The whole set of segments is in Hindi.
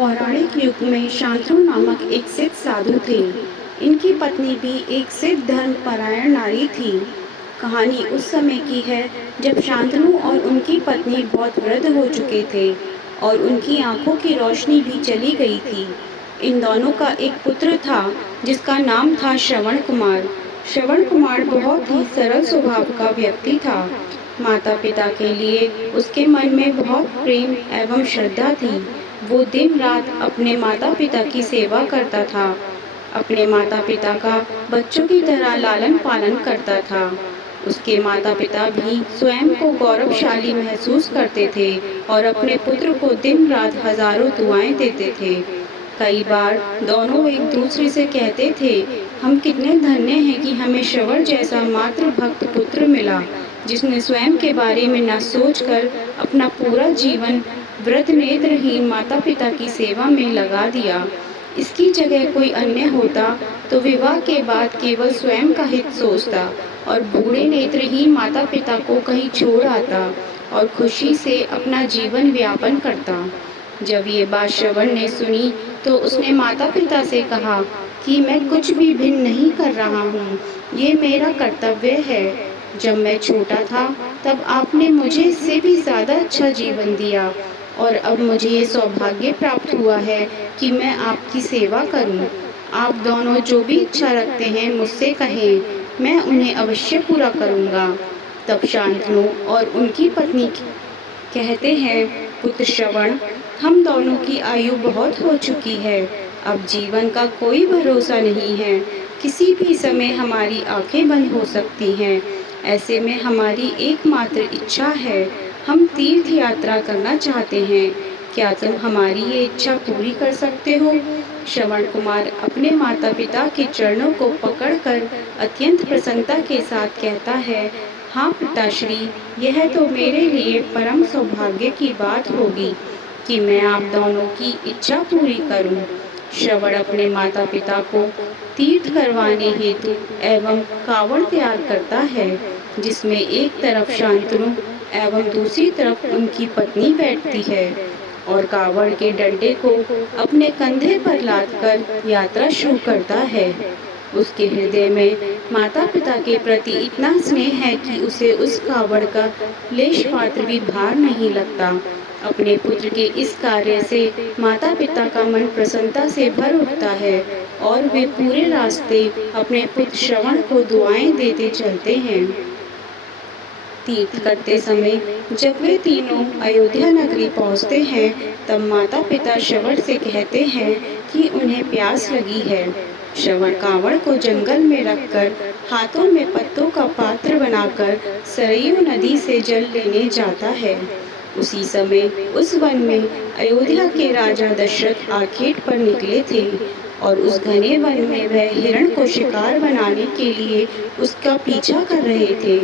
पौराणिक युग में शांतनु नामक एक सिद्ध साधु थे। इनकी पत्नी भी एक सिद्ध धर्मपरायण नारी थी। कहानी उस समय की है जब शांतनु और उनकी पत्नी बहुत वृद्ध हो चुके थे और उनकी आंखों की रोशनी भी चली गई थी। इन दोनों का एक पुत्र था जिसका नाम था श्रवण कुमार। श्रवण कुमार बहुत ही सरल स्वभाव का व्यक्ति था। माता पिता के लिए उसके मन में बहुत प्रेम एवं श्रद्धा थी। वो दिन रात अपने माता पिता की सेवा करता था। अपने माता पिता का बच्चों की तरह लालन पालन करता था। उसके माता पिता भी स्वयं को गौरवशाली महसूस करते थे और अपने पुत्र को दिन रात हजारों दुआएं देते थे। कई बार दोनों एक दूसरे से कहते थे, हम कितने धन्य हैं कि हमें श्रवण जैसा मातृ भक्त पुत्र मिला, जिसने स्वयं के बारे में न सोचकर अपना पूरा जीवन वृद्ध नेत्रहीन माता पिता की सेवा में लगा दिया। इसकी जगह कोई अन्य होता तो विवाह के बाद केवल स्वयं का हित सोचता और बूढ़े नेत्रहीन माता पिता को कहीं छोड़ आता और खुशी से अपना जीवन व्यापन करता। जब ये बात श्रवण ने सुनी तो उसने माता पिता से कहा कि मैं कुछ भी भिन्न नहीं कर रहा हूँ, ये मेरा कर्तव्य है। जब मैं छोटा था तब आपने मुझे इससे भी ज़्यादा अच्छा जीवन दिया और अब मुझे ये सौभाग्य प्राप्त हुआ है कि मैं आपकी सेवा करूं। आप दोनों जो भी इच्छा रखते हैं मुझसे कहें, मैं उन्हें अवश्य पूरा करूंगा। तब शांतनु और उनकी पत्नी कहते हैं, पुत्र श्रवण, हम दोनों की आयु बहुत हो चुकी है, अब जीवन का कोई भरोसा नहीं है। किसी भी समय हमारी आंखें बंद हो सकती हैं। ऐसे में हमारी एकमात्र इच्छा है, हम तीर्थ यात्रा करना चाहते हैं। क्या तुम हमारी ये इच्छा पूरी कर सकते हो? श्रवण कुमार अपने माता पिता के चरणों को पकड़कर अत्यंत प्रसन्नता के साथ कहता है, हाँ पिताश्री, यह तो मेरे लिए परम सौभाग्य की बात होगी कि मैं आप दोनों की इच्छा पूरी करूं। श्रवण अपने माता पिता को तीर्थ करवाने हेतु एवं कावड़ तैयार करता है, जिसमें एक तरफ शांतनु एवं दूसरी तरफ उनकी पत्नी बैठती है और कावड़ के डंडे को अपने कंधे पर लादकर यात्रा शुरू करता है। उसके हृदय में माता पिता के प्रति इतना स्नेह है कि उसे उस कावड़ का लेश मात्र भी भार नहीं लगता। अपने पुत्र के इस कार्य से माता पिता का मन प्रसन्नता से भर उठता है और वे पूरे रास्ते अपने पुत्र श्रवण को दुआएं देते चलते हैं। तीर्थ करते समय जब वे तीनों अयोध्या नगरी पहुंचते हैं तब माता पिता श्रवण से कहते हैं कि उन्हें प्यास लगी है। श्रवण कावड़ को जंगल में रखकर हाथों में पत्तों का पात्र बनाकर सरयू नदी से जल लेने जाता है। उसी समय उस वन में अयोध्या के राजा दशरथ आखेट पर निकले थे और उस घने वन में वह हिरण को शिकार बनाने के लिए उसका पीछा कर रहे थे।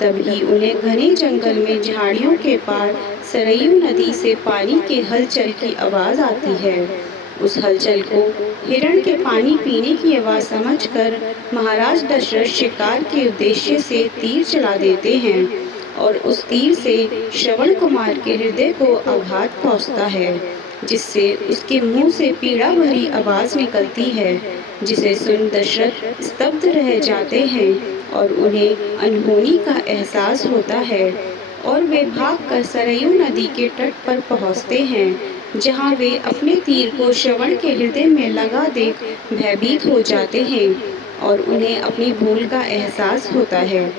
तभी उन्हें घने जंगल में झाड़ियों के पार सरयू नदी से पानी के हलचल की आवाज़ आती है। उस हलचल को हिरण के पानी पीने की आवाज़ समझकर महाराज दशरथ शिकार के उद्देश्य से तीर चला देते हैं और उस तीर से श्रवण कुमार के हृदय को आघात पहुंचता है, जिससे उसके मुंह से पीड़ा भरी आवाज़ निकलती है, जिसे सुन दशरथ स्तब्ध रह जाते हैं और उन्हें अनहोनी का एहसास होता है और वे भागकर सरयू नदी के तट पर पहुंचते हैं, जहां वे अपने तीर को श्रवण के हृदय में लगा देख भयभीत हो जाते हैं और उन्हें अपनी भूल का एहसास होता है।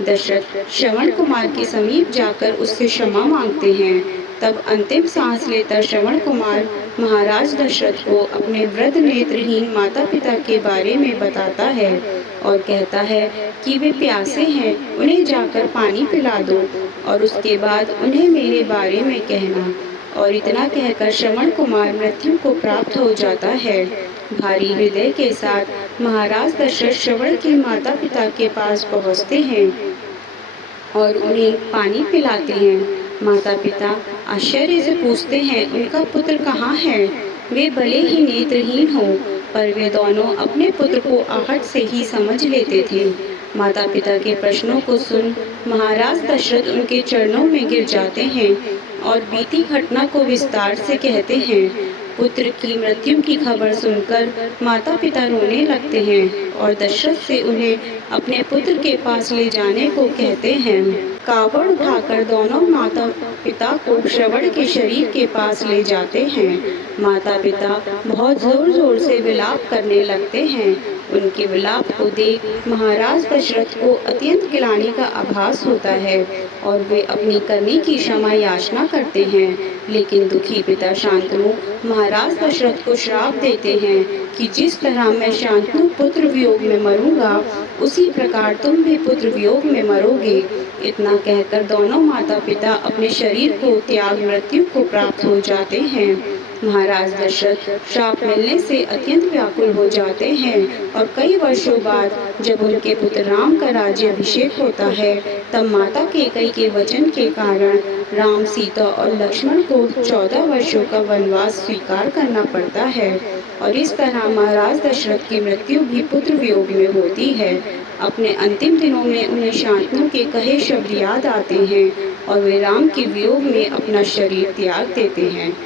दशरथ श्रवण कुमार के समीप जाकर उससे क्षमा मांगते हैं। तब अंतिम सांस लेता श्रवण कुमार महाराज दशरथ को अपने वृद्ध नेत्रहीन माता पिता के बारे में बताता है और कहता है कि वे प्यासे हैं, उन्हें जाकर पानी पिला दो और उसके बाद उन्हें मेरे बारे में कहना। और इतना कहकर श्रवण कुमार मृत्यु को प्राप्त हो जाता है। भारी हृदय के साथ महाराज दशरथ श्रवण के माता पिता के पास पहुँचते हैं और उन्हें पानी पिलाते हैं। माता पिता आश्चर्य से पूछते हैं, उनका पुत्र कहाँ है? वे भले ही नेत्रहीन हो, पर वे दोनों अपने पुत्र को आहट से ही समझ लेते थे। माता पिता के प्रश्नों को सुन महाराज दशरथ उनके चरणों में गिर जाते हैं और बीती घटना को विस्तार से कहते हैं। पुत्र की मृत्यु की खबर सुनकर माता पिता रोने लगते हैं और दशरथ से उन्हें अपने पुत्र के पास ले जाने को कहते हैं। कावड़ उठाकर दोनों माता पिता को श्रवण के शरीर के पास ले जाते हैं। माता पिता बहुत जोर जोर से विलाप करने लगते हैं। उनके विलाप को देख महाराज दशरथ को अत्यंत गिलानी का आभास होता है और वे अपनी करनी की क्षमा याचना करते हैं। लेकिन दुखी पिता शांतनु महाराज दशरथ को श्राप देते हैं कि जिस तरह मैं शांतनु पुत्र वियोग में मरूंगा, उसी प्रकार तुम भी पुत्र वियोग में मरोगे। इतना कहकर दोनों माता पिता अपने शरीर को त्याग मृत्यु को प्राप्त हो जाते हैं। महाराज दशरथ श्राप मिलने से अत्यंत व्याकुल हो जाते हैं और कई वर्षों बाद जब उनके पुत्र राम का राज्याभिषेक होता है, तब माता कैकेयी के वचन के कारण राम, सीता और लक्ष्मण को 14 वर्षों का वनवास स्वीकार करना पड़ता है और इस तरह महाराज दशरथ की मृत्यु भी पुत्र वियोग में होती है। अपने अंतिम दिनों में उन्हें शांतनु के कहे शब्द याद आते हैं और वे राम के वियोग में अपना शरीर त्याग देते हैं।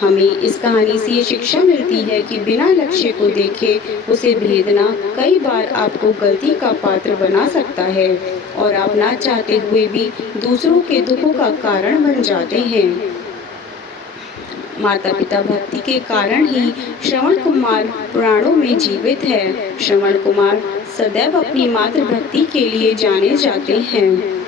हमें इस कहानी से ये शिक्षा मिलती है कि बिना लक्ष्य को देखे उसे भेदना कई बार आपको गलती का पात्र बना सकता है और आप ना चाहते हुए भी दूसरों के दुखों का कारण बन जाते हैं। माता पिता भक्ति के कारण ही श्रवण कुमार पुराणों में जीवित है। श्रवण कुमार सदैव अपनी मातृभक्ति के लिए जाने जाते हैं।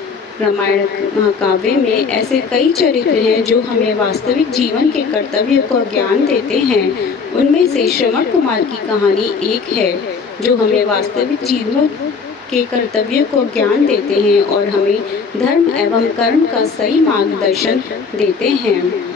रामायण महाकाव्य में ऐसे कई चरित्र हैं जो हमें वास्तविक जीवन के कर्तव्य को ज्ञान देते हैं। उनमें से श्रवण कुमार की कहानी एक है जो हमें वास्तविक जीवन के कर्तव्य को ज्ञान देते हैं और हमें धर्म एवं कर्म का सही मार्गदर्शन देते हैं।